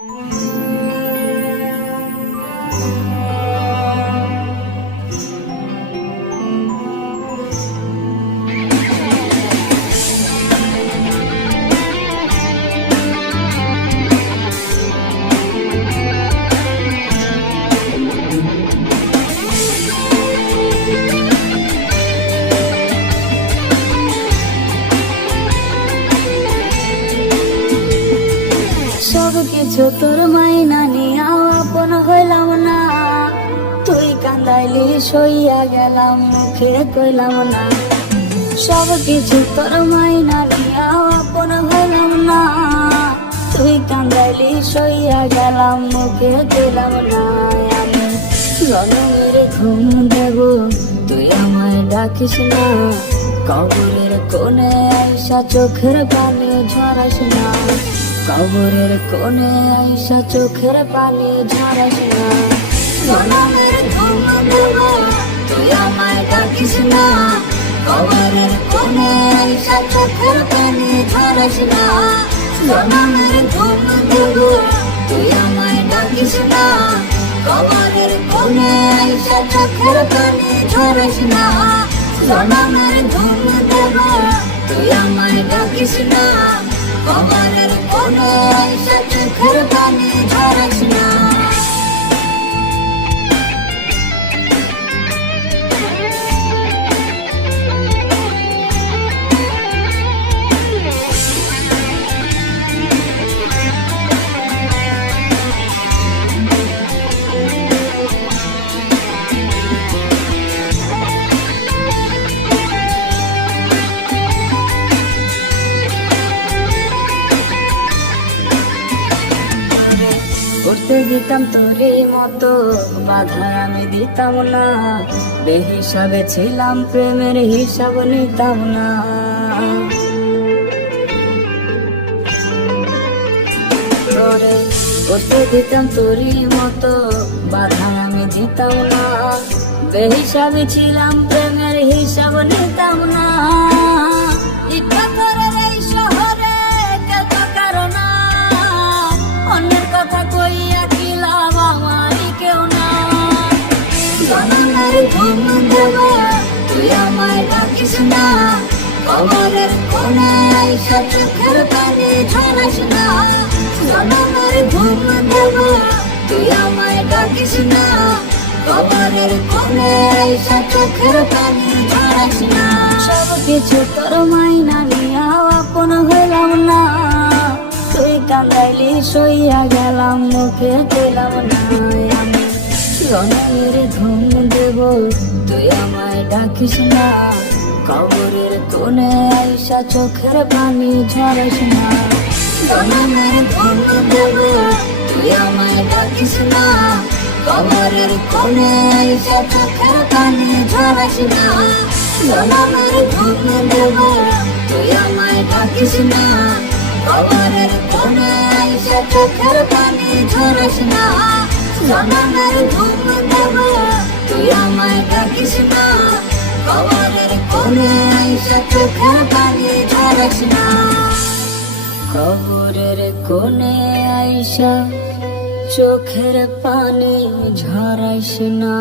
সব কিছু তোর মাইনা নিয়া আপন হইলাম না, তুই কান্দাইলি সইয়া গেলাম মুখে কইলাম না। সব কিছু তোর মাইনা নিয়া আপন হইলাম না, তুই কান্দাইলি সইয়া গেলাম মুখে কইলাম না। আমি জনমের ঘুম দেব তুই আমায় ডাকিস না, কবরের কোণে আইসা চোখের পানি ঝরাস না, কবরের কোণে আইসা চোখের পানি ঝরাস না। জনমের ঘুম দেব তুই আমায় ডাকিস না, কবরের কোণে আইসা চোখের পানি ঝরাস না। জনমের ঘুম দেব তুই আমায় ডাকিস না, কবরের কোণে আইসা চোখের পানি ঝরাস না। জনমের ঘুম দেব তুই আমায় ডাকিস না, কবরের কোণে আইসা চোখের পানি ঝরাস না। করতে দিতাম তোরই মতো বাধা আমি দিতাম না, বেহিসাবে ছিলাম প্রেমের হিসাব নিতাম না। তোরে করতে দিতাম তোরই মতো বাধা আমি দিতাম না, বেহিসাবে ছিলাম প্রেমের হিসাব নিতাম না। ইচ্ছা করে এই শহরে কেত কারণ অন্যের কথা কইয়া কি লাভ আমারই কেউ না। জনমের ঘুম দেব তুই আমায় ডাকিস না, কবরের কোণে আইসা চোখের পানি ঝরাস না। জনমের ঘুম দেব তুই আমায় ডাকিস না, কবরের কোণে আইসা চোখের পানি ঝরাস না। সব কিছু তোর মাইনা নিয়া আপন হইলাম না, তুই কান্দাইলি সইয়া গেলাম মুখে কইলাম না। আমি জনমের ঘুম দেব তুই আমায় ডাকিস না, কবরের কোণে আইসা চোখের পানি ঝরাস না। জনমের ঘুম দেব তুই আমায় ডাকিস না, কবরের কোণে আইসা চোখের পানি ঝরাস না। জনমের ঘুম দেব তুই আমায় ডাকিস না, কবরের কোণে আইসা চোখের পানি ঝরাস না। জনমের ঘুম দেব তুই আমায় ডাকিস না, কবরের কোণে আইসা চোখের পানি ঝরাস না। কবরের কোণে আইসা চোখের পানি ঝরাস না।